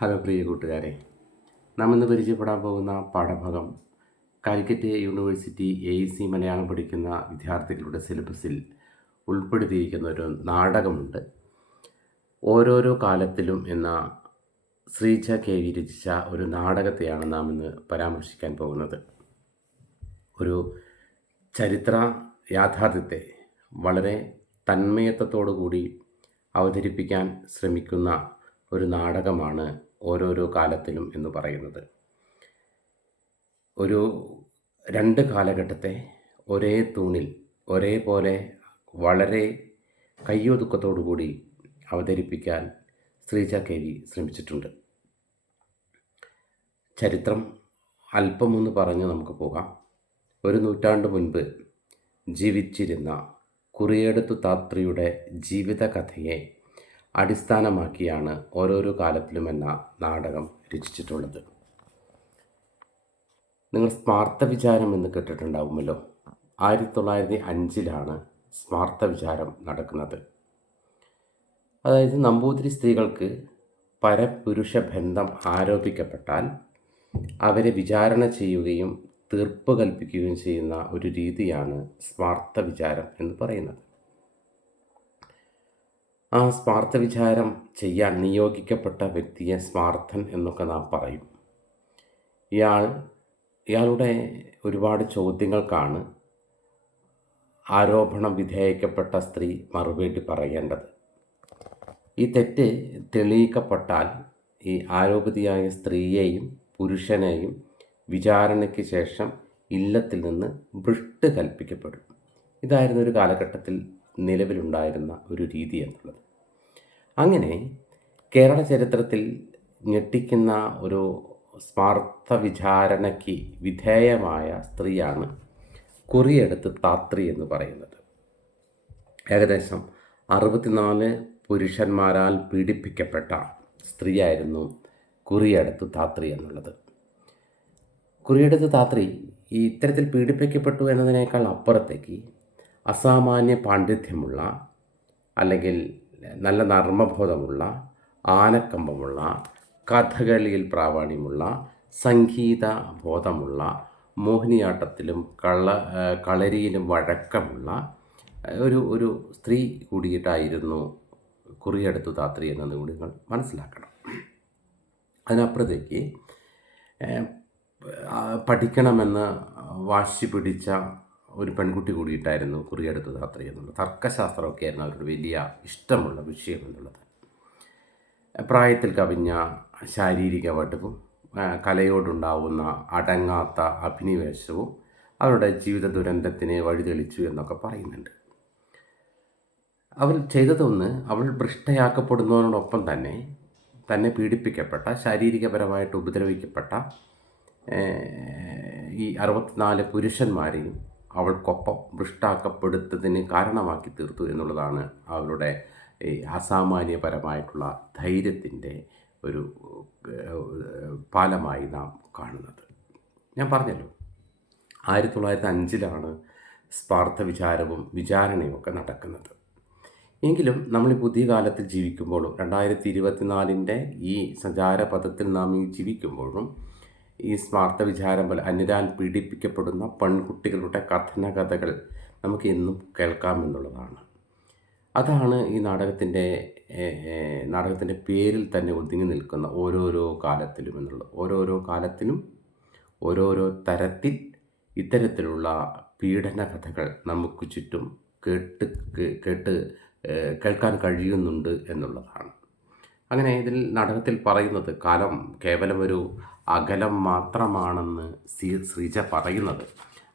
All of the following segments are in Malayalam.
ഹലോ പ്രിയ കൂട്ടുകാരെ നാം ഇന്ന് പരിചയപ്പെടാൻ പോകുന്ന പാഠഭാഗം Calicut University A C Malayalam പഠിക്കുന്ന വിദ്യാർത്ഥികളുടെ സിലബസിൽ ഉൾപ്പെടുത്തിയിരിക്കുന്ന ഒരു നാടകമുണ്ട്. ഓരോരോ കാലത്തിലും എന്ന ശ്രീജ കെ വി രചിച്ച ഒരു നാടകത്തെയാണ് നാം ഇന്ന് പരാമർശിക്കാൻ പോകുന്നത്. ഒരു ചരിത്ര യാഥാർത്ഥ്യത്തെ വളരെ തന്മയത്വത്തോടു കൂടി അവതരിപ്പിക്കാൻ ശ്രമിക്കുന്ന ഒരു നാടകമാണ് ഓരോരോ കാലത്തിലും എന്ന് പറയുന്നത്. ഒരു രണ്ട് കാലഘട്ടത്തെ ഒരേ തൂണിൽ ഒരേപോലെ വളരെ കയ്യൊതുക്കത്തോടു കൂടി അവതരിപ്പിക്കാൻ ശ്രീജ കെ വി ശ്രമിച്ചിട്ടുണ്ട്. ചരിത്രം അല്പമൊന്ന് പറഞ്ഞ് നമുക്ക് പോകാം. ഒരു നൂറ്റാണ്ട് മുൻപ് ജീവിച്ചിരുന്ന കുറിയെടുത്തു താത്രിയുടെ ജീവിതകഥയെ അടിസ്ഥാനമാക്കിയാണ് ഓരോരോ കാലത്തിലും എന്ന നാടകം രചിച്ചിട്ടുള്ളത്. നിങ്ങൾ സ്മാർത്ഥ വിചാരം എന്ന് കേട്ടിട്ടുണ്ടാവുമല്ലോ. ആയിരത്തി തൊള്ളായിരത്തി അഞ്ചിലാണ് സ്മാർത്ഥ വിചാരം നടക്കുന്നത്. അതായത് നമ്പൂതിരി സ്ത്രീകൾക്ക് പരപുരുഷ ബന്ധം ആരോപിക്കപ്പെട്ടാൽ അവരെ വിചാരണ ചെയ്യുകയും തീർപ്പ് കൽപ്പിക്കുകയും ചെയ്യുന്ന ഒരു രീതിയാണ് സ്മാർത്ഥ വിചാരം എന്ന് പറയുന്നത്. ആ സ്മാർത്ഥ വിചാരം ചെയ്യാൻ നിയോഗിക്കപ്പെട്ട വ്യക്തിയെ സ്മാർത്ഥൻ എന്നൊക്കെ നാം പറയും. ഇയാൾ ഇയാളുടെ ഒരുപാട് ചോദ്യങ്ങൾക്കാണ് ആരോപണം വിധേയിക്കപ്പെട്ട സ്ത്രീ മറുപടി പറയേണ്ടത്. ഈ തെറ്റ് തെളിയിക്കപ്പെട്ടാൽ ഈ ആരോപിതയായ സ്ത്രീയെയും പുരുഷനെയും വിചാരണയ്ക്ക് ശേഷം ഇല്ലത്തിൽ നിന്ന് ഭൃഷ്ട് കൽപ്പിക്കപ്പെടും. ഇതായിരുന്നു ഒരു കാലഘട്ടത്തിൽ നിലവിലുണ്ടായിരുന്ന ഒരു രീതി എന്നുള്ളത്. അങ്ങനെ കേരള ചരിത്രത്തിൽ ഞെട്ടിക്കുന്ന ഒരു സ്മാർത്ഥ വിചാരണയ്ക്ക് വിധേയമായ സ്ത്രീയാണ് കുറിയെടുത്ത് താത്രി എന്ന് പറയുന്നത്. ഏകദേശം അറുപത്തിനാല് പുരുഷന്മാരാൽ പീഡിപ്പിക്കപ്പെട്ട സ്ത്രീയായിരുന്നു കുറിയെടുത്ത് താത്രി എന്നുള്ളത്. കുറിയെടുത്ത് താത്രി ഈ ഇത്തരത്തിൽ പീഡിപ്പിക്കപ്പെട്ടു എന്നതിനേക്കാൾ അപ്പുറത്തേക്ക് അസാമാന്യ പാണ്ഡിത്യമുള്ള അല്ലെങ്കിൽ നല്ല നർമ്മബോധമുള്ള ആനക്കമ്പമുള്ള കഥകളിയിൽ പ്രാവാണ്യമുള്ള സംഗീത ബോധമുള്ള മോഹിനിയാട്ടത്തിലും കള കളരിയിലും വഴക്കമുള്ള ഒരു ഒരു സ്ത്രീ കൂടിയിട്ടായിരുന്നു കുറിയെടുത്തു താത്രി എന്നത് കൂടി നിങ്ങൾ മനസ്സിലാക്കണം. അതിനപ്പുറത്തേക്ക് പഠിക്കണമെന്ന് വാശി പിടിച്ച ഒരു പെൺകുട്ടി കൂടിയിട്ടായിരുന്നു കുറിയെടുത്ത് യാത്ര ചെയ്യുന്നുള്ളത് തർക്കശാസ്ത്രമൊക്കെ ആയിരുന്നു അവരുടെ വലിയ ഇഷ്ടമുള്ള വിഷയം എന്നുള്ളത്. പ്രായത്തിൽ കവിഞ്ഞ ശാരീരിക വടുവും കലയോടുണ്ടാവുന്ന അടങ്ങാത്ത അഭിനിവേശവും അവരുടെ ജീവിത ദുരന്തത്തിനെ വഴിതെളിച്ചു എന്നൊക്കെ പറയുന്നുണ്ട്. അവൾ ചെയ്തതൊന്ന് അവൾ ഭ്രഷ്ടയാക്കപ്പെടുന്നതിനോടൊപ്പം തന്നെ തന്നെ പീഡിപ്പിക്കപ്പെട്ട ശാരീരികപരമായിട്ട് ഉപദ്രവിക്കപ്പെട്ട ഈ അറുപത്തിനാല് പുരുഷന്മാരെയും അവൾക്കൊപ്പം ഭൃഷ്ടാക്കപ്പെടുത്തതിന് കാരണമാക്കി തീർത്തു എന്നുള്ളതാണ് അവരുടെ ഈ അസാമാന്യപരമായിട്ടുള്ള ധൈര്യത്തിന്റെ ഒരു പാലമായി നാം കാണുന്നത്. ഞാൻ പറഞ്ഞല്ലോ ആയിരത്തി തൊള്ളായിരത്തി അഞ്ചിലാണ് സ്പാർത്ഥ വിചാരവും വിചാരണയും ഒക്കെ നടക്കുന്നത്. എങ്കിലും നമ്മൾ ഈ പുതിയ കാലത്തിൽ ജീവിക്കുമ്പോഴും രണ്ടായിരത്തി ഇരുപത്തിനാലിന്റെ ഈ സഞ്ചാരപഥത്തിൽ നാം ഈ ജീവിക്കുമ്പോഴും ഈ സ്മാർത്ഥ വിചാരം പോലെ അന്യരാൽ പീഡിപ്പിക്കപ്പെടുന്ന പെൺകുട്ടികളുടെ കഥനകഥകൾ നമുക്ക് എന്നും കേൾക്കാമെന്നുള്ളതാണ് അതാണ് ഈ നാടകത്തിന്റെ നാടകത്തിന്റെ പേരിൽ തന്നെ ഒതുങ്ങി നിൽക്കുന്ന ഓരോരോ കാലത്തിലും എന്നുള്ളത് ഓരോരോ കാലത്തിനും ഓരോരോ തരത്തിൽ ഇത്തരത്തിലുള്ള പീഡന കഥകൾ നമുക്ക് ചുറ്റും കേട്ട് കേട്ട് കേൾക്കാൻ കഴിയുന്നുണ്ട് എന്നുള്ളതാണ്. അങ്ങനെ ഇതിൽ നാടകത്തിൽ പറയുന്നത് കാലം കേവലം ഒരു അകലം മാത്രമാണെന്ന് ശ്രീജ പറയുന്നത്.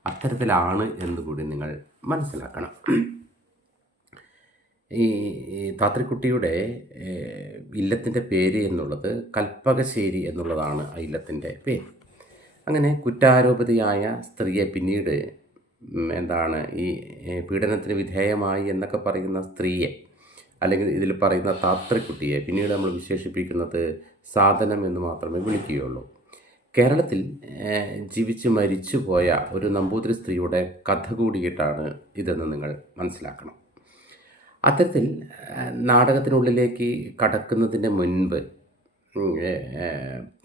അത്തരത്തിലാണ് എന്നുകൂടി നിങ്ങൾ മനസ്സിലാക്കണം. ഈ താത്രിക്കുട്ടിയുടെ ഇല്ലത്തിന്റെ പേര് എന്നുള്ളത് കൽപ്പകശ്ശേരി എന്നുള്ളതാണ് ആ ഇല്ലത്തിന്റെ പേര്. അങ്ങനെ കുറ്റാരോപിതയായ സ്ത്രീയെ പിന്നീട് എന്താണ് ഈ പീഡനത്തിന് വിധേയമായി എന്നൊക്കെ പറയുന്ന സ്ത്രീയെ അല്ലെങ്കിൽ ഇതിൽ പറയുന്ന താത്രിക്കുട്ടിയെ പിന്നീട് നമ്മൾ വിശേഷിപ്പിക്കുന്നത് സാധനം എന്ന് മാത്രമേ വിളിക്കുകയുള്ളൂ. കേരളത്തിൽ ജീവിച്ച് മരിച്ചു പോയ ഒരു നമ്പൂതിരി സ്ത്രീയുടെ കഥ കൂടിയിട്ടാണ് ഇതെന്ന് നിങ്ങൾ മനസ്സിലാക്കണം. അത്തരത്തിൽ നാടകത്തിനുള്ളിലേക്ക് കടക്കുന്നതിന് മുൻപ്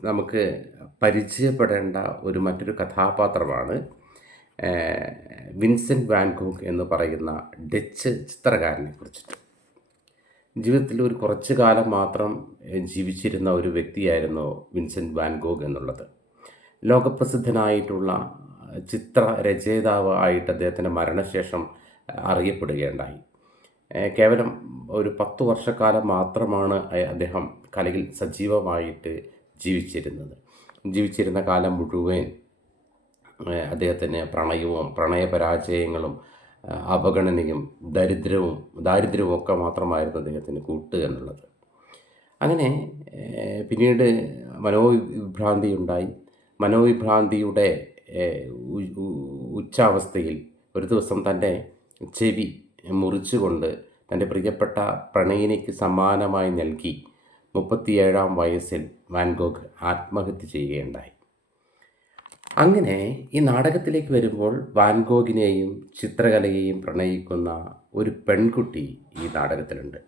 നമുക്ക് പരിചയപ്പെടേണ്ട ഒരു മറ്റൊരു കഥാപാത്രമാണ് വിൻസെന്റ് വാൻകോക്ക് എന്ന് പറയുന്ന ഡച്ച് ചിത്രകാരനെ കുറിച്ചിട്ട്. ജീവിതത്തിൽ ഒരു കുറച്ച് കാലം മാത്രം ജീവിച്ചിരുന്ന ഒരു വ്യക്തിയായിരുന്നു വിൻസെന്റ് വാൻഗോഗ് എന്നുള്ളത്. ലോകപ്രസിദ്ധനായിട്ടുള്ള ചിത്ര രചയിതാവ് ആയിട്ട് അദ്ദേഹത്തിന്റെ മരണശേഷം അറിയപ്പെടുകയുണ്ടായി. കേവലം ഒരു പത്തു വർഷക്കാലം മാത്രമാണ് അദ്ദേഹം കലയിൽ സജീവമായിട്ട് ജീവിച്ചിരുന്നത്. ജീവിച്ചിരുന്ന കാലം മുഴുവൻ അദ്ദേഹത്തിന് പ്രണയവും പ്രണയപരാജയങ്ങളും അവഗണനയും ദരിദ്രവും ദാരിദ്ര്യവും ഒക്കെ മാത്രമായിരുന്നു അദ്ദേഹത്തിന് കൂട്ട് എന്നുള്ളത്. അങ്ങനെ പിന്നീട് മനോവിഭ്രാന്തി ഉണ്ടായി. മനോവിഭ്രാന്തിയുടെ ഉച്ചാവസ്ഥയിൽ ഒരു ദിവസം തന്റെ ചെവി മുറിച്ചുകൊണ്ട് തന്റെ പ്രിയപ്പെട്ട പ്രണയിനിക്ക് സമ്മാനമായി നൽകി. മുപ്പത്തിയേഴാം വയസ്സിൽ വാൻഗോഗ് ആത്മഹത്യ ചെയ്യുകയുണ്ടായി. അങ്ങനെ ഈ നാടകത്തിലേക്ക് വരുമ്പോൾ വാൻഗോഗിനെയും ചിത്രകലയെയും പ്രണയിക്കുന്ന ഒരു പെൺകുട്ടി ഈ നാടകത്തിലുണ്ട്.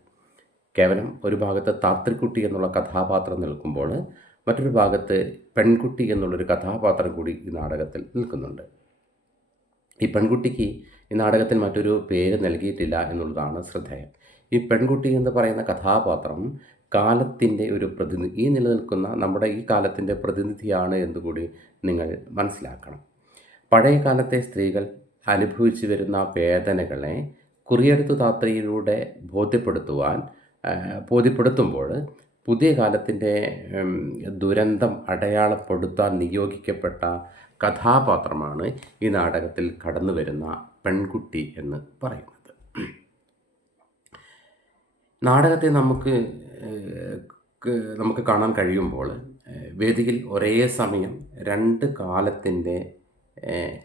കേവലം ഒരു ഭാഗത്ത് താത്രിക്കുട്ടി എന്നുള്ള കഥാപാത്രം നിൽക്കുമ്പോൾ മറ്റൊരു ഭാഗത്ത് പെൺകുട്ടി എന്നുള്ളൊരു കഥാപാത്രം കൂടി ഈ നാടകത്തിൽ നിൽക്കുന്നുണ്ട്. ഈ പെൺകുട്ടിക്ക് ഈ നാടകത്തിൽ മറ്റൊരു പേര് നൽകിയിട്ടില്ല എന്നുള്ളതാണ് ശ്രദ്ധേയം. ഈ പെൺകുട്ടി എന്ന് പറയുന്ന കഥാപാത്രം കാലത്തിന്റെ ഒരു പ്രതിനിധി ഈ നിലനിൽക്കുന്ന നമ്മുടെ ഈ കാലത്തിന്റെ പ്രതിനിധിയാണ് എന്നുകൂടി നിങ്ങൾ മനസ്സിലാക്കണം. പഴയ കാലത്തെ സ്ത്രീകൾ അനുഭവിച്ചു വരുന്ന വേദനകളെ കുറിയെടുത്തു താത്രയിലൂടെ ബോധ്യപ്പെടുത്തുവാൻ ബോധ്യപ്പെടുത്തുമ്പോൾ പുതിയ കാലത്തിന്റെ ദുരന്തം അടയാളപ്പെടുത്താൻ നിയോഗിക്കപ്പെട്ട കഥാപാത്രമാണ് ഈ നാടകത്തിൽ കടന്നു വരുന്ന പെൺകുട്ടി എന്ന് പറയുന്നത്. നാടകത്തെ നമുക്ക് നമുക്ക് കാണാൻ കഴിയുമ്പോൾ വേദിയിൽ ഒരേ സമയം രണ്ട് കാലത്തിന്റെ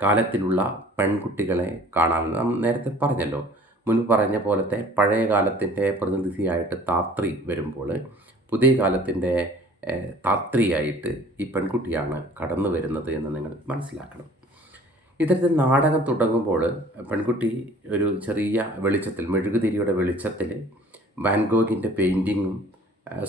കാലത്തിലുള്ള പെൺകുട്ടികളെ കാണാമെന്ന് നാം നേരത്തെ പറഞ്ഞല്ലോ. മുൻപ് പറഞ്ഞ പോലത്തെ പഴയ കാലത്തിന്റെ പ്രതിനിധിയായിട്ട് താത്രി വരുമ്പോൾ പുതിയ കാലത്തിന്റെ താത്രിയായിട്ട് ഈ പെൺകുട്ടിയാണ് കടന്നു വരുന്നത് എന്ന് നിങ്ങൾ മനസ്സിലാക്കണം. ഇത്തരത്തിൽ നാടകം തുടങ്ങുമ്പോൾ പെൺകുട്ടി ഒരു ചെറിയ വെളിച്ചത്തിൽ മെഴുകുതിരിയുടെ വെളിച്ചത്തിൽ വാൻഗോഗിന്റെ പെയിന്റിങ്ങും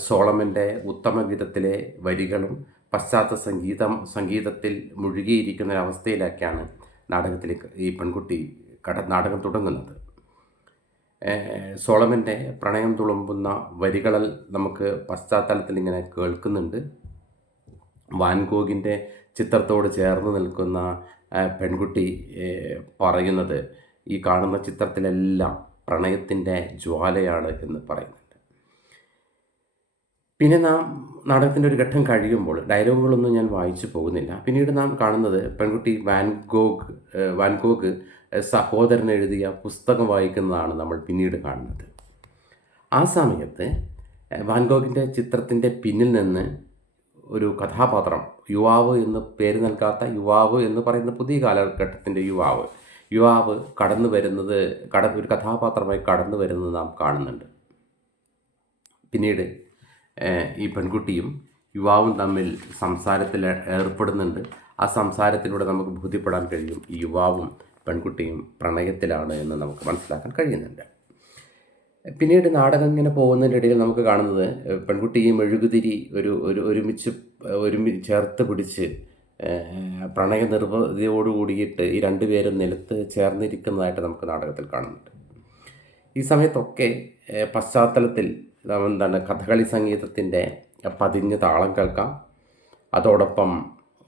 സോളമന്റെ ഉത്തമഗീതത്തിലെ വരികളും പശ്ചാത്ത സംഗീതം സംഗീതത്തിൽ മുഴുകിയിരിക്കുന്ന ഒരവസ്ഥയിലൊക്കെയാണ് നാടകത്തിലേക്ക് ഈ പെൺകുട്ടി കട നാടകം തുടങ്ങുന്നത്. സോളമന്റെ പ്രണയം തുളുമ്പുന്ന വരികളിൽ നമുക്ക് പശ്ചാത്തലത്തിൽ ഇങ്ങനെ കേൾക്കുന്നുണ്ട്. വാൻഗോഗിന്റെ ചിത്രത്തോട് ചേർന്ന് നിൽക്കുന്ന പെൺകുട്ടി പറയുന്നത് ഈ കാണുന്ന ചിത്രത്തിലെല്ലാം പ്രണയത്തിന്റെ ജ്വാലയാണ് എന്ന് പറയുന്നുണ്ട്. പിന്നെ നാം നാടകത്തിന്റെ ഒരു ഘട്ടം കഴിയുമ്പോൾ ഡയലോഗുകളൊന്നും ഞാൻ വായിച്ചു പോകുന്നില്ല. പിന്നീട് നാം കാണുന്നത് പെൺകുട്ടി വാൻഗോഗ് വാൻഗോഗ് സഹോദരൻ എഴുതിയ പുസ്തകം വായിക്കുന്നതാണ് നമ്മൾ പിന്നീട് കാണുന്നത്. ആ സമയത്ത് വാൻഗോഗിന്റെ ചിത്രത്തിന്റെ പിന്നിൽ നിന്ന് ഒരു കഥാപാത്രം യുവാവ് എന്ന് പേര് നൽകാത്ത യുവാവ് എന്ന് പറയുന്ന പുതിയ കാലഘട്ടത്തിന്റെ യുവാവ് യുവാവ് കടന്നു വരുന്നത് കട ഒരു കഥാപാത്രമായി കടന്നു വരുന്നത് നാം കാണുന്നുണ്ട്. പിന്നീട് ഈ പെൺകുട്ടിയും യുവാവും തമ്മിൽ സംസാരത്തിൽ ഏർപ്പെടുന്നുണ്ട്. ആ സംസാരത്തിലൂടെ നമുക്ക് ബോധ്യപ്പെടാൻ കഴിയും ഈ യുവാവും പെൺകുട്ടിയും പ്രണയത്തിലാണ് എന്ന് നമുക്ക് മനസ്സിലാക്കാൻ കഴിയുന്നുണ്ട്. പിന്നീട് നാടകം ഇങ്ങനെ പോകുന്നതിന്റെ ഇടയിൽ നമുക്ക് കാണുന്നത് പെൺകുട്ടിയും മെഴുകുതിരി ഒരു ഒരു ഒരുമിച്ച് ഒരുമി ചേർത്ത് പിടിച്ച് പ്രണയ നിർവൃതിയോട് കൂടിയിട്ട് ഈ രണ്ടുപേരും നിലത്ത് ചേർന്നിരിക്കുന്നതായിട്ട് നമുക്ക് നാടകത്തിൽ കാണുന്നുണ്ട്. ഈ സമയത്തൊക്കെ പശ്ചാത്തലത്തിൽ എന്താണ് കഥകളി സംഗീതത്തിന്റെ പതിഞ്ഞ് താളം കേൾക്കാം. അതോടൊപ്പം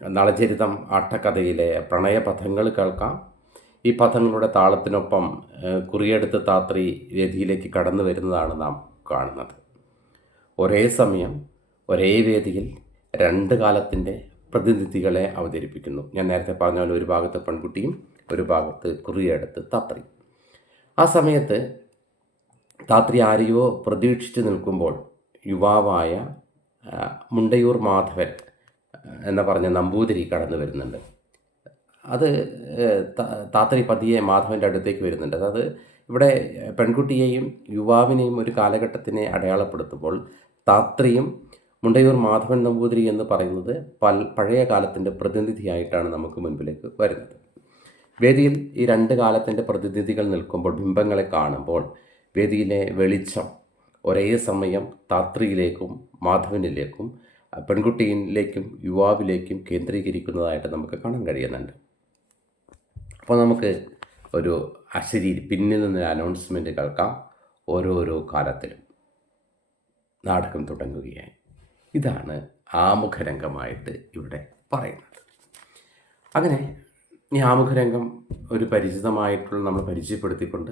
നളചരിതം ആട്ടക്കഥയിലെ പ്രണയപഥങ്ങൾ കേൾക്കാം. ഈ പഥങ്ങളുടെ താളത്തിനൊപ്പം കുറിയെടുത്ത് താത്രി വേദിയിലേക്ക് കടന്നു വരുന്നതാണ് നാം കാണുന്നത്. ഒരേ സമയം ഒരേ വേദിയിൽ രണ്ട് കാലത്തിന്റെ പ്രതിനിധികളെ അവതരിപ്പിക്കുന്നു. ഞാൻ നേരത്തെ പറഞ്ഞ പോലെ ഒരു ഭാഗത്ത് പെൺകുട്ടിയും ഒരു ഭാഗത്ത് കുറിയെടുത്ത് താത്രി. ആ സമയത്ത് താത്രി ആരെയോ പ്രതീക്ഷിച്ച് നിൽക്കുമ്പോൾ യുവാവായ മുണ്ടയൂർ മാധവൻ എന്ന് പറഞ്ഞ നമ്പൂതിരി കടന്നു വരുന്നുണ്ട്. അത് താത്രി പതിയെ മാധവന്റെ അടുത്തേക്ക് വരുന്നുണ്ട്. അതായത് ഇവിടെ പെൺകുട്ടിയെയും യുവാവിനെയും ഒരു കാലഘട്ടത്തിനെ അടയാളപ്പെടുത്തുമ്പോൾ താത്രിയും മുണ്ടയൂർ മാധവൻ നമ്പൂതിരി എന്ന് പറയുന്നത് പൽ പഴയ കാലത്തിന്റെ പ്രതിനിധിയായിട്ടാണ് നമുക്ക് മുൻപിലേക്ക് വരുന്നത്. വേദിയിൽ ഈ രണ്ട് കാലത്തിന്റെ പ്രതിനിധികൾ നിൽക്കുമ്പോൾ ബിംബങ്ങളെ കാണുമ്പോൾ വേദിയിലെ വെളിച്ചം ഒരേ സമയം താത്രിയിലേക്കും മാധവനിലേക്കും പെൺകുട്ടിയിലേക്കും യുവാവിലേക്കും കേന്ദ്രീകരിക്കുന്നതായിട്ട് നമുക്ക് കാണാൻ കഴിയുന്നുണ്ട്. അപ്പോൾ നമുക്ക് ഒരു അശരീരി പിന്നിൽ നിന്ന് അനൗൺസ്മെന്റ് കേൾക്കാം. ഓരോരോ കാലത്തിലും. നാടകം തുടങ്ങുകയായി. ഇതാണ് ആമുഖരംഗമായിട്ട് ഇവിടെ പറയുന്നത്. അങ്ങനെ ഈ ആമുഖരംഗം ഒരു പരിചിതമായിട്ടുള്ള നമ്മൾ പരിചയപ്പെടുത്തിക്കൊണ്ട്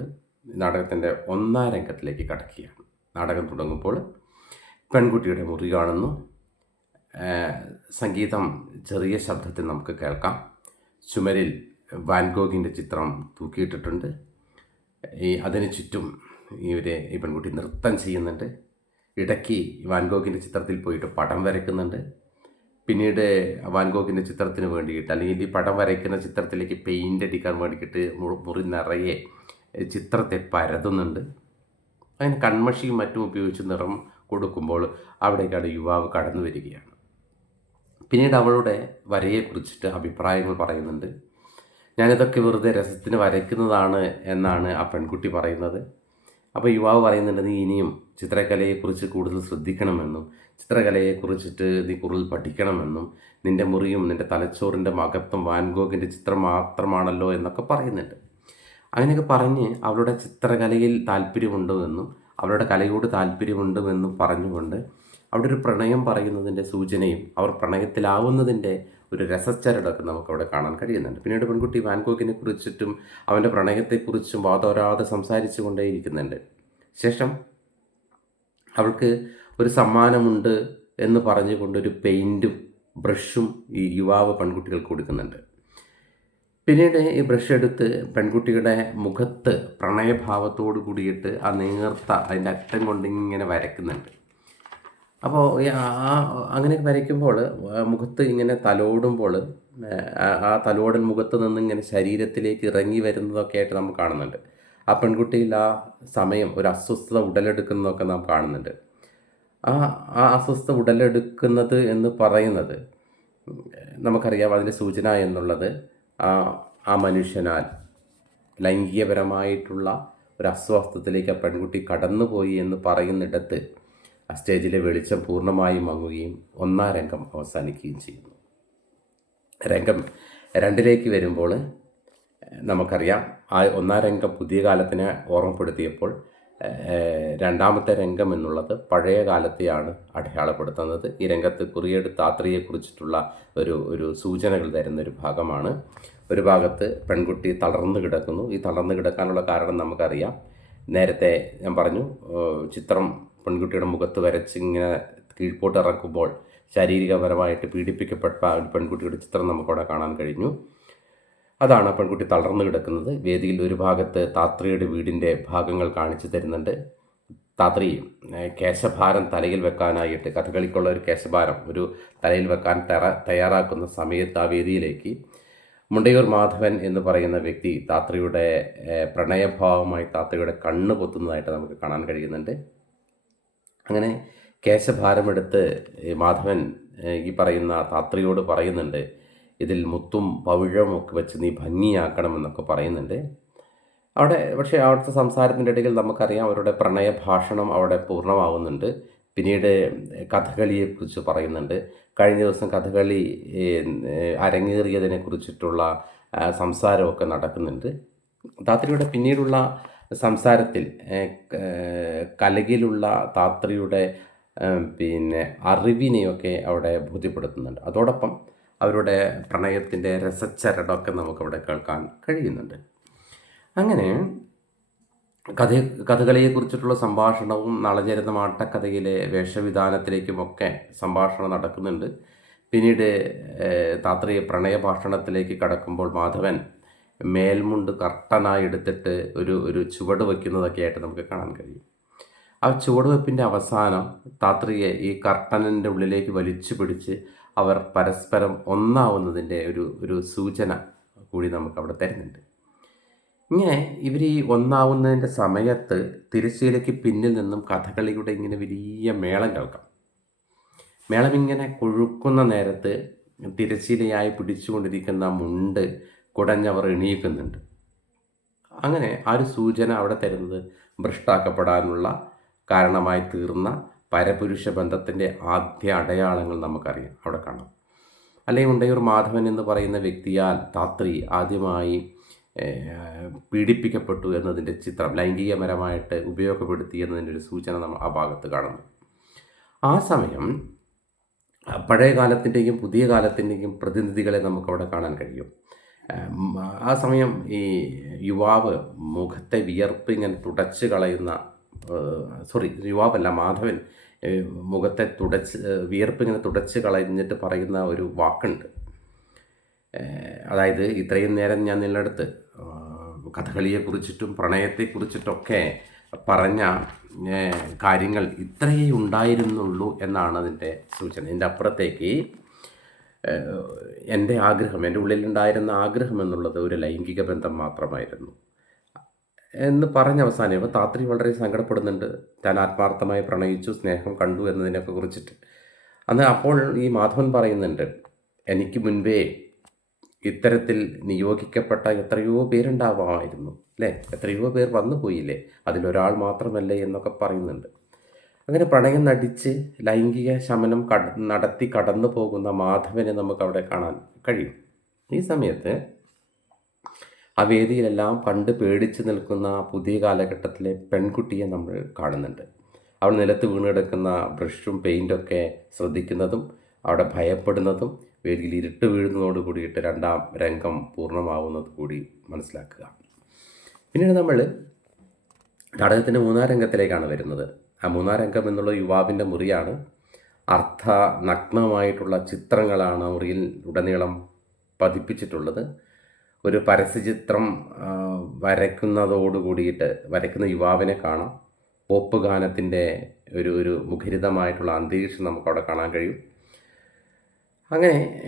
നാടകത്തിന്റെ ഒന്നാം രംഗത്തിലേക്ക് കടക്കുകയാണ്. നാടകം തുടങ്ങുമ്പോൾ പെൺകുട്ടിയുടെ മുറി കാണുന്നു. സംഗീതം ചെറിയ ശബ്ദത്തിൽ നമുക്ക് കേൾക്കാം. ചുമരിൽ വാൻഗോഗിന്റെ ചിത്രം തൂക്കിയിട്ടിട്ടുണ്ട്. ഈ അതിന് ചുറ്റും ഇവരെ ഈ പെൺകുട്ടി നൃത്തം ചെയ്യുന്നുണ്ട്. ഇടയ്ക്ക് വാൻഗോഗിന്റെ ചിത്രത്തിൽ പോയിട്ട് പടം വരയ്ക്കുന്നുണ്ട്. പിന്നീട് വാൻഗോഗിന്റെ ചിത്രത്തിന് വേണ്ടിയിട്ട് അല്ലെങ്കിൽ ഈ പടം വരയ്ക്കുന്ന ചിത്രത്തിലേക്ക് പെയിന്റ് അടിക്കാൻ വേണ്ടിയിട്ട് മുറി നിറയെ ചിത്രത്തെ പരതുന്നുണ്ട്. അങ്ങനെ കൺമഷിയും മറ്റും ഉപയോഗിച്ച് നിറം കൊടുക്കുമ്പോൾ അവിടേക്കാണ് യുവാവ് കടന്നു വരികയാണ് പിന്നീട് അവളുടെ വരയെക്കുറിച്ചിട്ട് അഭിപ്രായങ്ങൾ പറയുന്നുണ്ട്. ഞാനിതൊക്കെ വെറുതെ രസത്തിന് വരയ്ക്കുന്നതാണ് എന്നാണ് ആ പെൺകുട്ടി പറയുന്നത്. അപ്പോൾ യുവാവ് പറയുന്നുണ്ട് നീ ഇനിയും ചിത്രകലയെക്കുറിച്ച് കൂടുതൽ ശ്രദ്ധിക്കണമെന്നും ചിത്രകലയെക്കുറിച്ചിട്ട് നീ കൂടുതൽ പഠിക്കണമെന്നും നിന്റെ മുറിയും നിന്റെ തലച്ചോറിന്റെ മകത്വം വാൻഗോഗിന്റെ ചിത്രം മാത്രമാണല്ലോ എന്നൊക്കെ പറയുന്നുണ്ട്. അങ്ങനെയൊക്കെ പറഞ്ഞ് അവളുടെ ചിത്രകലയിൽ താല്പര്യമുണ്ടെന്നും അവളുടെ കലയോട് താല്പര്യമുണ്ടെന്നും പറഞ്ഞുകൊണ്ട് അവിടെ ഒരു പ്രണയം പറയുന്നതിന്റെ സൂചനയും അവർ പ്രണയത്തിലാവുന്നതിന്റെ ഒരു രസച്ചരടൊക്കെ നമുക്കവിടെ കാണാൻ കഴിയുന്നുണ്ട്. പിന്നീട് പെൺകുട്ടി വാൻകോക്കിനെ കുറിച്ചിട്ടും അവന്റെ പ്രണയത്തെക്കുറിച്ചും വാതോരാതെ സംസാരിച്ചു കൊണ്ടേയിരിക്കുന്നുണ്ട്. ശേഷം അവൾക്ക് ഒരു സമ്മാനമുണ്ട് എന്ന് പറഞ്ഞുകൊണ്ടൊരു പെയിന്റും ബ്രഷും ഈ യുവാവ് പെൺകുട്ടികൾക്ക് കൊടുക്കുന്നുണ്ട്. പിന്നീട് ഈ ബ്രഷ് എടുത്ത് പെൺകുട്ടിയുടെ മുഖത്ത് പ്രണയഭാവത്തോട് കൂടിയിട്ട് ആ നേർത്ത അതിന്റെ അറ്റം കൊണ്ട് ഇങ്ങനെ വരയ്ക്കുന്നുണ്ട്. അപ്പോൾ ആ അങ്ങനെ വരയ്ക്കുമ്പോൾ മുഖത്ത് ഇങ്ങനെ തലോടുമ്പോൾ ആ തലോടൽ മുഖത്ത് നിന്ന് ഇങ്ങനെ ശരീരത്തിലേക്ക് ഇറങ്ങി വരുന്നതൊക്കെ ആയിട്ട് നമ്മൾ കാണുന്നുണ്ട്. ആ പെൺകുട്ടിയിൽ ആ സമയം ഒരു അസ്വസ്ഥത ഉടലെടുക്കുന്നതൊക്കെ നാം കാണുന്നുണ്ട്. ആ ആ അസ്വസ്ഥത ഉടലെടുക്കുന്നത് എന്ന് പറയുന്നത് നമുക്കറിയാം അതിന്റെ സൂചന എന്നുള്ളത് ആ ആ മനുഷ്യനാൽ ലൈംഗികപരമായിട്ടുള്ള ഒരു അസ്വസ്ഥത്തിലേക്ക് ആ പെൺകുട്ടി കടന്നുപോയി എന്ന് പറയുന്നിടത്ത് ആ സ്റ്റേജിലെ വെളിച്ചം പൂർണമായും മങ്ങുകയും ഒന്നാം രംഗം അവസാനിക്കുകയും ചെയ്യുന്നു. രംഗം രണ്ടിലേക്ക് വരുമ്പോൾ നമുക്കറിയാം ആ ഒന്നാം രംഗം പുതിയ കാലത്തിനെ ഓർമ്മപ്പെടുത്തിയപ്പോൾ രണ്ടാമത്തെ രംഗം എന്നുള്ളത് പഴയ കാലത്തെയാണ് അടയാളപ്പെടുത്തുന്നത്. ഈ രംഗത്ത് കുറിയെടുത്ത് താത്രിയെക്കുറിച്ചിട്ടുള്ള ഒരു ഒരു സൂചനകൾ തരുന്ന ഒരു ഭാഗമാണ്. ഒരു ഭാഗത്ത് പെൺകുട്ടി തളർന്നു കിടക്കുന്നു. ഈ തളർന്നു കിടക്കാനുള്ള കാരണം നമുക്കറിയാം. നേരത്തെ ഞാൻ പറഞ്ഞു ചിത്രം പെൺകുട്ടിയുടെ മുഖത്ത് വരച്ച് ഇങ്ങനെ കീഴ്പോട്ട് ഇറക്കുമ്പോൾ ശാരീരികപരമായിട്ട് പീഡിപ്പിക്കപ്പെട്ട ഒരു പെൺകുട്ടിയുടെ ചിത്രം നമുക്കവിടെ കാണാൻ കഴിഞ്ഞു. അതാണ് പെൺകുട്ടി തളർന്നു കിടക്കുന്നത്. വേദിയിൽ ഒരു ഭാഗത്ത് താത്രിയുടെ വീടിന്റെ ഭാഗങ്ങൾ കാണിച്ചു തരുന്നുണ്ട്. താത്രി കേശഭാരം തലയിൽ വെക്കാനായിട്ട് കഥകളിക്കുള്ള ഒരു കേശഭാരം ഒരു തലയിൽ വെക്കാൻ തയ്യാറാക്കുന്ന സമയത്ത് ആ വേദിയിലേക്ക് മുണ്ടയൂർ മാധവൻ എന്ന് പറയുന്ന വ്യക്തി താത്രിയുടെ പ്രണയഭാവമായി താത്രിയുടെ കണ്ണ് പൊത്തുന്നതായിട്ട് നമുക്ക് കാണാൻ കഴിയുന്നുണ്ട്. അങ്ങനെ കേശഭാരമെടുത്ത് മാധവൻ ഈ പറയുന്ന താത്രിയോട് പറയുന്നുണ്ട് ഇതിൽ മുത്തും പവിഴവും ഒക്കെ വെച്ച് നീ ഭംഗിയാക്കണമെന്നൊക്കെ പറയുന്നുണ്ട്. അവിടെ പക്ഷേ അവിടുത്തെ സംസാരത്തിന്റെ ഇടയിൽ നമുക്കറിയാം അവരുടെ പ്രണയ ഭാഷണം അവിടെ പൂർണമാവുന്നുണ്ട്. പിന്നീട് കഥകളിയെക്കുറിച്ച് പറയുന്നുണ്ട്. കഴിഞ്ഞ ദിവസം കഥകളി അരങ്ങേറിയതിനെ കുറിച്ചിട്ടുള്ള സംസാരമൊക്കെ നടക്കുന്നുണ്ട്. താത്രിയുടെ പിന്നീടുള്ള സംസാരത്തിൽ കലകിലുള്ള താത്രിയുടെ പിന്നെ അറിവിനെയൊക്കെ അവിടെ ബോധ്യപ്പെടുത്തുന്നുണ്ട്. അതോടൊപ്പം അവരുടെ പ്രണയത്തിന്റെ രസച്ചരടമൊക്കെ നമുക്കവിടെ കേൾക്കാൻ കഴിയുന്നുണ്ട്. അങ്ങനെ കഥ കഥകളിയെക്കുറിച്ചിട്ടുള്ള സംഭാഷണവും നളചരിതം ആട്ടക്കഥയിലെ വേഷവിധാനത്തിലേക്കുമൊക്കെ സംഭാഷണം നടക്കുന്നുണ്ട്. പിന്നീട് താത്രി പ്രണയഭാഷണത്തിലേക്ക് കടക്കുമ്പോൾ മാധവൻ മേൽമുണ്ട് കർട്ടനായി എടുത്തിട്ട് ഒരു ഒരു ചുവട് വയ്ക്കുന്നതൊക്കെ ആയിട്ട് നമുക്ക് കാണാൻ കഴിയും. ആ ചുവടുവെപ്പിന്റെ അവസാനം താത്രിയെ ഈ കർട്ടനിന്റെ ഉള്ളിലേക്ക് വലിച്ചു പിടിച്ച് അവർ പരസ്പരം ഒന്നാവുന്നതിന്റെ ഒരു ഒരു സൂചന കൂടി നമുക്ക് അവിടെ തരുന്നുണ്ട്. ഇങ്ങനെ ഇവർ ഈ ഒന്നാവുന്നതിന്റെ സമയത്ത് തിരശ്ശീലയ്ക്ക് പിന്നിൽ നിന്നും കഥകളിയുടെ ഇങ്ങനെ വലിയ മേളം കേൾക്കാം. മേളം ഇങ്ങനെ കൊഴുക്കുന്ന നേരത്ത് തിരശ്ശീലയായി പിടിച്ചുകൊണ്ടിരിക്കുന്ന മുണ്ട് കുടഞ്ഞവർ എണീക്കുന്നുണ്ട്. അങ്ങനെ ആ ഒരു സൂചന അവിടെ തരുന്നത് ഭ്രഷ്ടാക്കപ്പെടാനുള്ള കാരണമായി തീർന്ന പരപുരുഷ ബന്ധത്തിന്റെ ആദ്യ അടയാളങ്ങൾ നമുക്കറിയാം. അവിടെ കാണാം. അല്ലെങ്കിൽ ഉണ്ടയൂർ മാധവൻ എന്ന് പറയുന്ന വ്യക്തിയാൽ താത്രി ആദ്യമായി പീഡിപ്പിക്കപ്പെട്ടു എന്നതിന്റെ ചിത്രം ലൈംഗികപരമായിട്ട് ഉപയോഗപ്പെടുത്തി എന്നതിന്റെ ഒരു സൂചന നമ്മൾ ആ ഭാഗത്ത് കാണുന്നു. ആ സമയം പഴയ കാലത്തിന്റെയും പുതിയ കാലത്തിന്റെയും പ്രതിനിധികളെ നമുക്കവിടെ കാണാൻ കഴിയും. ആ സമയം ഈ യുവാവ് മുഖത്തെ വിയർപ്പ് ഇങ്ങനെ തുടച്ച് കളയുന്ന സോറി യുവാവല്ല മാധവൻ മുഖത്തെ തുടച്ച് വിയർപ്പ് ഇങ്ങനെ തുടച്ച് കളഞ്ഞിട്ട് പറയുന്ന ഒരു വാക്കുണ്ട്. അതായത് ഇത്രയും നേരം ഞാൻ നിങ്ങളടുത്ത് കഥകളിയെക്കുറിച്ചിട്ടും പ്രണയത്തെക്കുറിച്ചിട്ടൊക്കെ പറഞ്ഞ കാര്യങ്ങൾ ഇത്രയേ ഉണ്ടായിരുന്നുള്ളൂ എന്നാണ് അതിന്റെ സൂചന. എന്റെ അപ്പുറത്തേക്ക് എന്റെ ആഗ്രഹം എന്റെ ഉള്ളിലുണ്ടായിരുന്ന ആഗ്രഹം എന്നുള്ളത് ഒരു ലൈംഗിക ബന്ധം മാത്രമായിരുന്നു. എന്ന് പറഞ്ഞ അവസാനം താത്രി വളരെ സങ്കടപ്പെടുന്നുണ്ട്. താൻ ആത്മാർത്ഥമായി പ്രണയിച്ചു സ്നേഹം കണ്ടു എന്നതിനൊക്കെ കുറിച്ചിട്ട്. അന്ന് അപ്പോൾ ഈ മാധവൻ പറയുന്നുണ്ട് എനിക്ക് മുൻപേ ഇത്തരത്തിൽ നിയോഗിക്കപ്പെട്ട എത്രയോ പേരുണ്ടാവാമായിരുന്നു അല്ലേ? എത്രയോ പേർ വന്നു പോയില്ലേ? അതിലൊരാൾ മാത്രമല്ലേ എന്നൊക്കെ പറയുന്നുണ്ട്. അങ്ങനെ പ്രണയം നടിച്ച് ലൈംഗിക ശമനം കട നടത്തി കടന്നു പോകുന്ന മാധവനെ നമുക്ക് അവിടെ കാണാൻ കഴിയും. ഈ സമയത്ത് ആ വേദിയിലെല്ലാം കണ്ട് പേടിച്ച് നിൽക്കുന്ന പുതിയ കാലഘട്ടത്തിലെ പെൺകുട്ടിയെ നമ്മൾ കാണുന്നുണ്ട്. അവൾ നിലത്ത് വീണെടുക്കുന്ന ബ്രഷും പെയിന്റൊക്കെ ശ്രദ്ധിക്കുന്നതും അവിടെ ഭയപ്പെടുന്നതും വേദിയിൽ ഇരുട്ട് വീഴുന്നതോട് കൂടിയിട്ട് രണ്ടാം രംഗം പൂർണമാവുന്നത് കൂടി മനസ്സിലാക്കുക. പിന്നീട് നമ്മൾ നാടകത്തിന്റെ മൂന്നാം രംഗത്തിലേക്കാണ് വരുന്നത്. ആ മൂന്നാം രംഗം എന്നുള്ള യുവാവിന്റെ മുറിയാണ് അർത്ഥ നഗ്നമായിട്ടുള്ള ചിത്രങ്ങളാണ് മുറിയിൽ ഉടനീളം പതിപ്പിച്ചിട്ടുള്ളത്. ഒരു പരസ്യചിത്രം വരയ്ക്കുന്നതോട് കൂടിയിട്ട് വരയ്ക്കുന്ന യുവാവിനെ കാണാം. പോപ്പ് ഗാനത്തിന്റെ ഒരു ഒരു മുഖരിതമായിട്ടുള്ള അന്തരീക്ഷം നമുക്കവിടെ കാണാൻ കഴിയും. അങ്ങനെ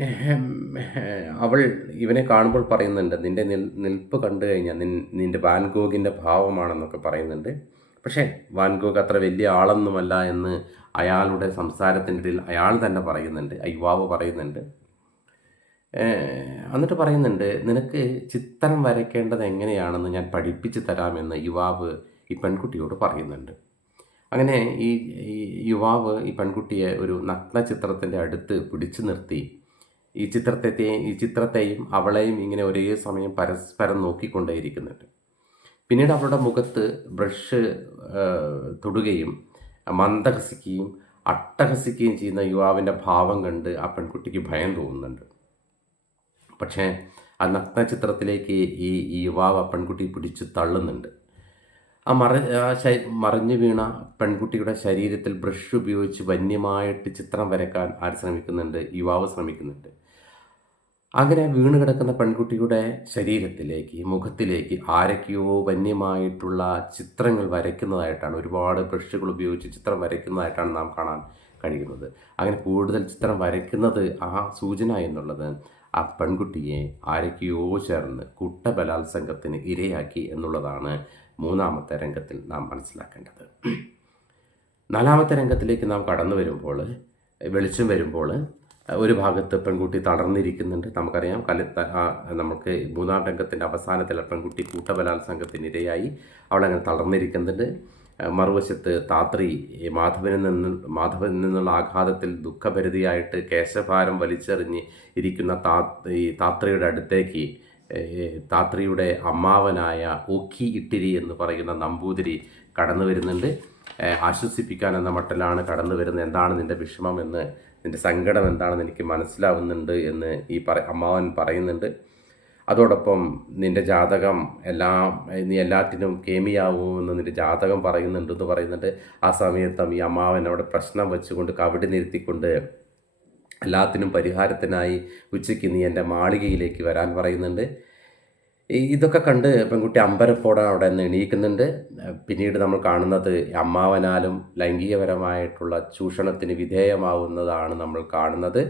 അവൾ ഇവനെ കാണുമ്പോൾ പറയുന്നുണ്ട് നിന്റെ നിൽ നിൽപ്പ് കണ്ടു കഴിഞ്ഞാൽ നിൻ നിന്റെ വാൻഗോഗിന്റെ ഭാവമാണെന്നൊക്കെ പറയുന്നുണ്ട്. പക്ഷേ വാൻഗോഗ് അത്ര വലിയ ആളൊന്നുമല്ല എന്ന് അയാളുടെ സംസാരത്തിന്റെ ഇടയിൽ അയാൾ തന്നെ പറയുന്നുണ്ട് യുവാവ് പറയുന്നുണ്ട്. എന്നിട്ട് പറയുന്നുണ്ട് നിനക്ക് ചിത്രം വരയ്ക്കേണ്ടത് എങ്ങനെയാണെന്ന് ഞാൻ പഠിപ്പിച്ചു തരാമെന്ന് യുവാവ് ഈ പെൺകുട്ടിയോട് പറയുന്നുണ്ട്. അങ്ങനെ ഈ യുവാവ് ഈ പെൺകുട്ടിയെ ഒരു നഗ്ന ചിത്രത്തിന്റെ അടുത്ത് പിടിച്ചു നിർത്തി. ഈ ചിത്രത്തെ ഈ ചിത്രത്തെയും അവളെയും ഇങ്ങനെ ഒരേ സമയം പരസ്പരം നോക്കിക്കൊണ്ടേയിരിക്കുന്നുണ്ട്. പിന്നീട് അവളുടെ മുഖത്ത് ബ്രഷ് തൊടുകയും മന്ദഹസിക്കുകയും അട്ടഹസിക്കുകയും ചെയ്യുന്ന യുവാവിന്റെ ഭാവം കണ്ട് ആ പെൺകുട്ടിക്ക് ഭയം തോന്നുന്നുണ്ട്. പക്ഷേ ആ നഗ്ന ചിത്രത്തിലേക്ക് ഈ യുവാവ് ആ പെൺകുട്ടി പിടിച്ച് തള്ളുന്നുണ്ട്. ആ മറ മറിഞ്ഞു വീണ പെൺകുട്ടിയുടെ ശരീരത്തിൽ ബ്രഷ് ഉപയോഗിച്ച് വന്യമായിട്ട് ചിത്രം വരക്കാൻ ആര് ശ്രമിക്കുന്നുണ്ട്? യുവാവ് ശ്രമിക്കുന്നുണ്ട്. അങ്ങനെ വീണ് കിടക്കുന്ന പെൺകുട്ടിയുടെ ശരീരത്തിലേക്ക് മുഖത്തിലേക്ക് ആരൊക്കെയോ വന്യമായിട്ടുള്ള ചിത്രങ്ങൾ വരയ്ക്കുന്നതായിട്ടാണ് ഒരുപാട് ബ്രഷുകൾ ഉപയോഗിച്ച് ചിത്രം വരയ്ക്കുന്നതായിട്ടാണ് നാം കാണാൻ കഴിയുന്നത്. അങ്ങനെ കൂടുതൽ ചിത്രം വരയ്ക്കുന്നത് ആ സൂചന എന്നുള്ളത് ആ പെൺകുട്ടിയെ ആരൊക്കെയോ ചേർന്ന് കുട്ടബലാത്സംഗത്തിന് ഇരയാക്കി എന്നുള്ളതാണ് മൂന്നാമത്തെ രംഗത്തിൽ നാം മനസ്സിലാക്കേണ്ടത്. നാലാമത്തെ രംഗത്തിലേക്ക് നാം കടന്നു വരുമ്പോൾ വെളിച്ചം വരുമ്പോൾ ഒരു ഭാഗത്ത് പെൺകുട്ടി തളർന്നിരിക്കുന്നുണ്ട്. നമുക്കറിയാം കല നമുക്ക് മൂന്നാം രംഗത്തിന്റെ അവസാനത്തിൽ പെൺകുട്ടി കൂട്ടബലാത്സംഗത്തിന് ഇരയായി. അവളങ്ങനെ തളർന്നിരിക്കുന്നുണ്ട്. മറുവശത്ത് താത്രി മാധവനിൽ നിന്ന് മാധവനിൽ നിന്നുള്ള ആഘാതത്തിൽ ദുഃഖഭരിതിയായിട്ട് കേശഭാരം വലിച്ചെറിഞ്ഞ് ഇരിക്കുന്ന താ ഈ താത്രിയുടെ അടുത്തേക്ക് താത്രിയുടെ അമ്മാവനായ ഓക്കി ഇട്ടിരി എന്ന് പറയുന്ന നമ്പൂതിരി കടന്നു വരുന്നുണ്ട്. ആശ്വസിപ്പിക്കാൻ എന്ന മട്ടിലാണ് കടന്നു വരുന്നത്. എന്താണ് നിന്റെ വിഷമം എന്ന് നിന്റെ സങ്കടം എന്താണെന്ന് എനിക്ക് മനസ്സിലാവുന്നുണ്ട് എന്ന് ഈ പറ അമ്മാവൻ പറയുന്നുണ്ട്. അതോടൊപ്പം നിന്റെ ജാതകം എല്ലാം നീ എല്ലാറ്റിനും കേമിയാവുമെന്ന് നിന്റെ ജാതകം പറയുന്നുണ്ടെന്ന് പറയുന്നുണ്ട്. ആ സമയത്തും ഈ അമ്മാവൻ അവിടെ പ്രശ്നം വെച്ചുകൊണ്ട് കവിടി നിർത്തിക്കൊണ്ട് എല്ലാത്തിനും പരിഹാരത്തിനായി ഉച്ചയ്ക്ക് നീ എന്റെ മാളികയിലേക്ക് വരാൻ പറയുന്നുണ്ട്. ഇതൊക്കെ കണ്ട് പെൺകുട്ടി അമ്പരപ്പോടെ അവിടെ നിന്ന് എണീക്കുന്നുണ്ട്. പിന്നീട് നമ്മൾ കാണുന്നത് അമ്മാവനാലും ലൈംഗികപരമായിട്ടുള്ള ചൂഷണത്തിന് വിധേയമാവുന്നതാണ് നമ്മൾ കാണുന്നത്.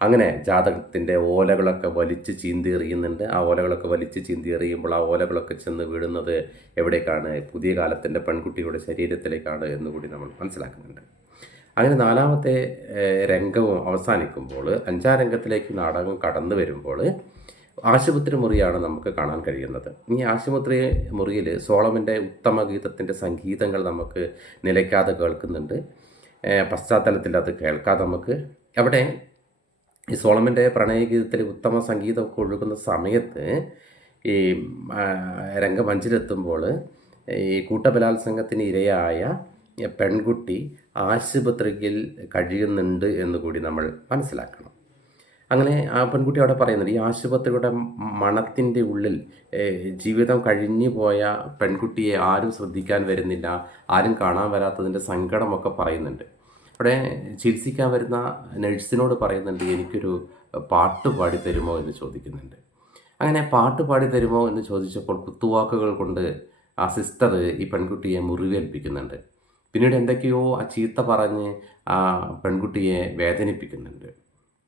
അങ്ങനെ ജാതകത്തിന്റെ ഓലകളൊക്കെ വലിച്ച് ചീന്തി എറിയുന്നുണ്ട്. ആ ഓലകളൊക്കെ വലിച്ച് ചീന്തി എറിയുമ്പോൾ ആ ഓലകളൊക്കെ ചെന്ന് വീഴുന്നത് എവിടേക്കാണ്? പുതിയ കാലത്തിന്റെ പെൺകുട്ടിയുടെ ശരീരത്തിലേക്കാണ് എന്നുകൂടി നമ്മൾ മനസ്സിലാക്കുന്നുണ്ട്. അങ്ങനെ നാലാമത്തെ രംഗവും അവസാനിക്കുമ്പോൾ അഞ്ചാം രംഗത്തിലേക്ക് നാടകം കടന്നു വരുമ്പോൾ ആശുപത്രി മുറിയാണ് നമുക്ക് കാണാൻ കഴിയുന്നത്. ഈ ആശുപത്രി മുറിയിൽ സോളമിന്റെ ഉത്തമ ഗീതത്തിന്റെ സംഗീതങ്ങൾ നമുക്ക് നിലയ്ക്കാതെ കേൾക്കുന്നുണ്ട്. പശ്ചാത്തലത്തിൽ അത് കേൾക്കാതെ നമുക്ക് അവിടെ ഈ സോളമിന്റെ പ്രണയഗീതത്തിൽ ഉത്തമ സംഗീതമൊക്കെ ഒഴുകുന്ന സമയത്ത് ഈ രംഗമഞ്ചിലെത്തുമ്പോൾ ഈ കൂട്ടബലാത്സംഗത്തിന് ഇരയായ പെൺകുട്ടി ആശുപത്രിയിൽ കഴിയുന്നുണ്ട് എന്ന് കൂടി നമ്മൾ മനസ്സിലാക്കണം. അങ്ങനെ ആ പെൺകുട്ടി അവിടെ പറയുന്നുണ്ട് ഈ ആശുപത്രിയുടെ മണത്തിന്റെ ഉള്ളിൽ ജീവിതം കഴിഞ്ഞു പോയ പെൺകുട്ടിയെ ആരും ശ്രദ്ധിക്കാൻ വരുന്നില്ല ആരും കാണാൻ വരാത്തതിന്റെ സങ്കടമൊക്കെ പറയുന്നുണ്ട്. അവിടെ ചികിത്സിക്കാൻ വരുന്ന നഴ്സിനോട് പറയുന്നുണ്ട് എനിക്കൊരു പാട്ട് പാടി തരുമോ? എന്ന് ചോദിക്കുന്നുണ്ട്. അങ്ങനെ പാട്ട് പാടി തരുമോ എന്ന് ചോദിച്ചപ്പോൾ കുത്തുവാക്കുകൾ കൊണ്ട് ആ സിസ്റ്റർ ഈ പെൺകുട്ടിയെ മുറിവേൽപ്പിക്കുന്നുണ്ട്. പിന്നീട് എന്തൊക്കെയോ ആ ചീത്ത പറഞ്ഞ് ആ പെൺകുട്ടിയെ വേദനിപ്പിക്കുന്നുണ്ട്.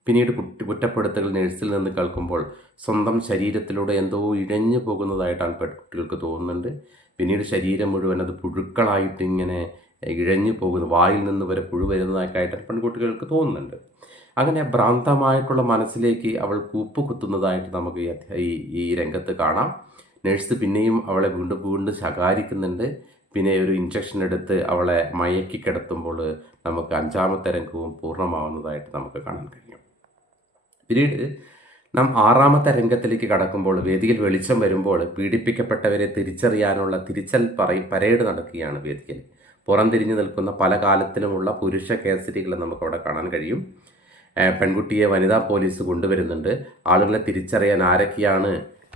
പിന്നീട് കുട്ടി കുറ്റപ്പെടുത്തൽ നേഴ്സിൽ നിന്ന് കേൾക്കുമ്പോൾ സ്വന്തം ശരീരത്തിലൂടെ എന്തോ ഇഴഞ്ഞു പോകുന്നതായിട്ടാണ് പെൺകുട്ടികൾക്ക് തോന്നുന്നുണ്ട്. പിന്നീട് ശരീരം മുഴുവൻ അത് പുഴുക്കളായിട്ട് ഇങ്ങനെ ഇഴഞ്ഞു പോകുന്നു. വായിൽ നിന്ന് വരെ പുഴു വരുന്നതായിട്ടായിട്ട് പെൺകുട്ടികൾക്ക് തോന്നുന്നുണ്ട്. അങ്ങനെ ഭ്രാന്തമായിട്ടുള്ള മനസ്സിലേക്ക് അവൾ കൂപ്പ് കുത്തുന്നതായിട്ട് നമുക്ക് ഈ ഈ രംഗത്ത് കാണാം. നേഴ്സ് പിന്നെയും അവളെ വീണ്ടും വീണ്ടും ശകാരിക്കുന്നുണ്ട്. പിന്നെ ഒരു ഇഞ്ചക്ഷൻ എടുത്ത് അവളെ മയക്കി കിടത്തുമ്പോൾ നമുക്ക് അഞ്ചാമത്തെ രംഗവും പൂർണമാവുന്നതായിട്ട് നമുക്ക് കാണാൻ കഴിയും. പിന്നീട് നാം ആറാമത്തെ രംഗത്തിലേക്ക് കടക്കുമ്പോൾ വേദിയിൽ വെളിച്ചം വരുമ്പോൾ പീഡിപ്പിക്കപ്പെട്ടവരെ തിരിച്ചറിയാനുള്ള തിരിച്ചൽ പറയും പരേഡ് നടക്കുകയാണ് വേദിയിൽ. പുറംതിരിഞ്ഞു നിൽക്കുന്ന പല കാലത്തിലുമുള്ള പുരുഷ കേസരികളെ നമുക്കവിടെ കാണാൻ കഴിയും. പെൺകുട്ടിയെ വനിതാ പോലീസ് കൊണ്ടുവരുന്നുണ്ട്. ആളുകളെ തിരിച്ചറിയാൻ ആരൊക്കെയാണ്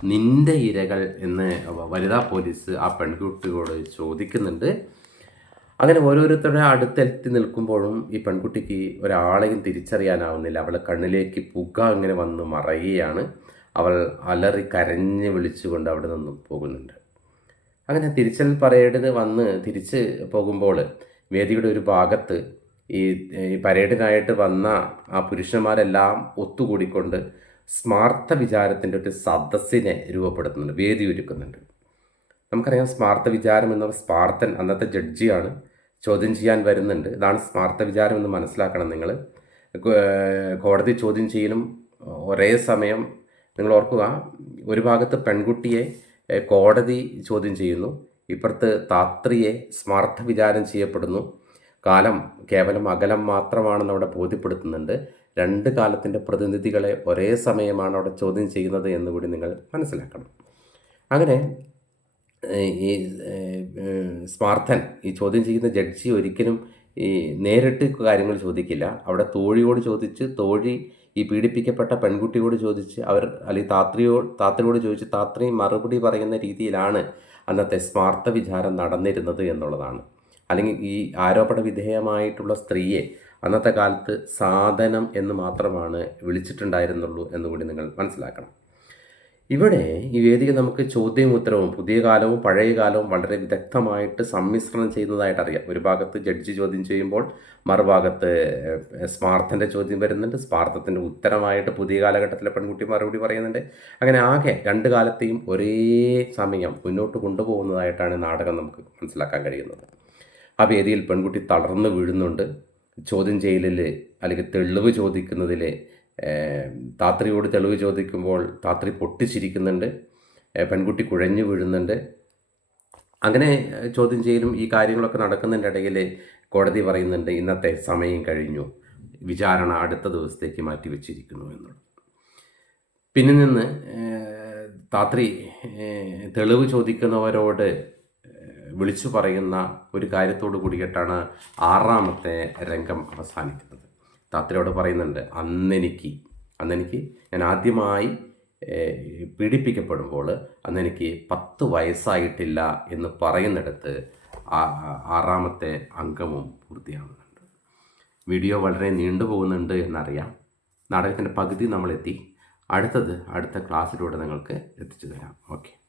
നിന്റെ ഇരകൾ എന്ന് വനിതാ പോലീസ് ആ പെൺകുട്ടിയോട് ചോദിക്കുന്നുണ്ട്. അങ്ങനെ ഓരോരുത്തരുടെ അടുത്തെത്തി നിൽക്കുമ്പോഴും ഈ പെൺകുട്ടിക്ക് ഒരാളെയും തിരിച്ചറിയാനാവുന്നില്ല. അവളെ കണ്ണിലേക്ക് പുക അങ്ങനെ വന്ന് മറയുകയാണ്. അവൾ അലറി കരഞ്ഞ് വിളിച്ചുകൊണ്ട് അവിടെ നിന്നും പോകുന്നുണ്ട്. അങ്ങനെ തിരിച്ചൽ പരേഡിന് വന്ന് തിരിച്ച് പോകുമ്പോൾ വേദിയുടെ ഒരു ഭാഗത്ത് ഈ പരേഡിനായിട്ട് വന്ന ആ പുരുഷന്മാരെല്ലാം ഒത്തുകൂടിക്കൊണ്ട് സ്മാർത്ഥ വിചാരത്തിന്റെ ഒരു സദസ്സിനെ രൂപപ്പെടുത്തുന്നുണ്ട് വേദി ഒരുക്കുന്നുണ്ട് നമുക്കറിയാം സ്മാർത്ഥ വിചാരം എന്ന സ്പാർത്തൻ അന്നത്തെ ജഡ്ജിയാണ് ചോദ്യം ചെയ്യാൻ വരുന്നുണ്ട്. ഇതാണ് സ്മാർത്ഥ വിചാരം എന്ന് മനസ്സിലാക്കണം നിങ്ങൾ. കോടതി ചോദ്യം ചെയ്യലും ഒരേ സമയം നിങ്ങൾ ഓർക്കുക ഒരു ഭാഗത്ത് പെൺകുട്ടിയെ കോടതി ചോദ്യം ചെയ്യുന്നു ഇപ്പുറത്ത് താത്രിയെ സ്മാർത്ഥ വിചാരം ചെയ്യപ്പെടുന്നു. കാലം കേവലം അകലം മാത്രമാണെന്ന് അവിടെ ബോധ്യപ്പെടുത്തുന്നുണ്ട്. രണ്ട് കാലത്തിന്റെ പ്രതിനിധികളെ ഒരേ സമയമാണ് അവിടെ ചോദ്യം ചെയ്യുന്നത് എന്നുകൂടി നിങ്ങൾ മനസ്സിലാക്കണം. അങ്ങനെ ഈ സ്മാർത്ഥൻ ഈ ചോദ്യം ചെയ്യുന്ന ജഡ്ജി ഒരിക്കലും ഈ നേരിട്ട് കാര്യങ്ങൾ ചോദിക്കില്ല. അവിടെ തോഴിയോട് ചോദിച്ച് തോഴി ഈ പീഡിപ്പിക്കപ്പെട്ട പെൺകുട്ടിയോട് ചോദിച്ച് അവർ അല്ലെങ്കിൽ താത്രിയോ താത്രിയോട് ചോദിച്ച് താത്രി മറുപടി പറയുന്ന രീതിയിലാണ് അന്നത്തെ സ്മാർത്ഥ വിചാരം നടന്നിരുന്നത് എന്നുള്ളതാണ്. അല്ലെങ്കിൽ ഈ ആരോപണ വിധേയമായിട്ടുള്ള സ്ത്രീയെ അന്നത്തെ കാലത്ത് സാധനം എന്ന് മാത്രമാണ് വിളിച്ചിട്ടുണ്ടായിരുന്നുള്ളൂ എന്നുകൂടി നിങ്ങൾ മനസ്സിലാക്കണം. ഇവിടെ ഈ വേദിക നമുക്ക് ചോദ്യവും ഉത്തരവും പുതിയ കാലവും പഴയ കാലവും വളരെ വിദഗ്ധമായിട്ട് സമ്മിശ്രണം ചെയ്യുന്നതായിട്ട് അറിയാം. ഒരു ഭാഗത്ത് ജഡ്ജ് ചോദ്യം ചെയ്യുമ്പോൾ മറുഭാഗത്ത് സ്മാർത്ഥന്റെ ചോദ്യം വരുന്നുണ്ട്. സ്മാർത്ഥത്തിന്റെ ഉത്തരമായിട്ട് പുതിയ കാലഘട്ടത്തിലെ പെൺകുട്ടി മറുപടി പറയുന്നുണ്ട്. അങ്ങനെ ആകെ രണ്ട് കാലത്തെയും ഒരേ സമയം മുന്നോട്ട് കൊണ്ടുപോകുന്നതായിട്ടാണ് നാടകം നമുക്ക് മനസ്സിലാക്കാൻ കഴിയുന്നത്. ആ വേദിയിൽ പെൺകുട്ടി തളർന്നു വീഴുന്നുണ്ട്. ചോദ്യം ചെയ്യലിൽ അല്ലെങ്കിൽ തെളിവ് ചോദിക്കുന്നതിൽ താത്രിയോട് തെളിവ് ചോദിക്കുമ്പോൾ താത്രി പൊട്ടിച്ചിരിക്കുന്നുണ്ട് പെൺകുട്ടി കുഴഞ്ഞു വീഴുന്നുണ്ട്. അങ്ങനെ ചോദ്യം ചെയ്യലും ഈ കാര്യങ്ങളൊക്കെ നടക്കുന്നതിന്റെ ഇടയിൽ കോടതി പറയുന്നുണ്ട് ഇന്നത്തെ സമയം കഴിഞ്ഞു വിചാരണ അടുത്ത ദിവസത്തേക്ക് മാറ്റി വെച്ചിരിക്കുന്നു എന്നുള്ളത്. പിന്നെ നിന്ന് താത്രി തെളിവ് ചോദിക്കുന്നവരോട് വിളിച്ചു പറയുന്ന ഒരു കാര്യത്തോട് കൂടിയിട്ടാണ് ആറാമത്തെ രംഗം അവസാനിക്കുന്നത്. താത്രിയോട് പറയുന്നുണ്ട് അന്നെനിക്ക് അന്നെനിക്ക് ഞാൻ ആദ്യമായി പീഡിപ്പിക്കപ്പെടുമ്പോൾ അന്നെനിക്ക് പത്ത് വയസ്സായിട്ടില്ല എന്ന് പറയുന്നിടത്ത് ആറാമത്തെ അംഗവും പൂർത്തിയാവുന്നുണ്ട്. വീഡിയോ വളരെ നീണ്ടുപോകുന്നുണ്ട് എന്നറിയാം. നാടകത്തിന്റെ പകുതി നമ്മളെത്തി. അടുത്തത് അടുത്ത ക്ലാസ്സിലൂടെ നിങ്ങൾക്ക് എത്തിച്ചു തരാം. ഓക്കെ.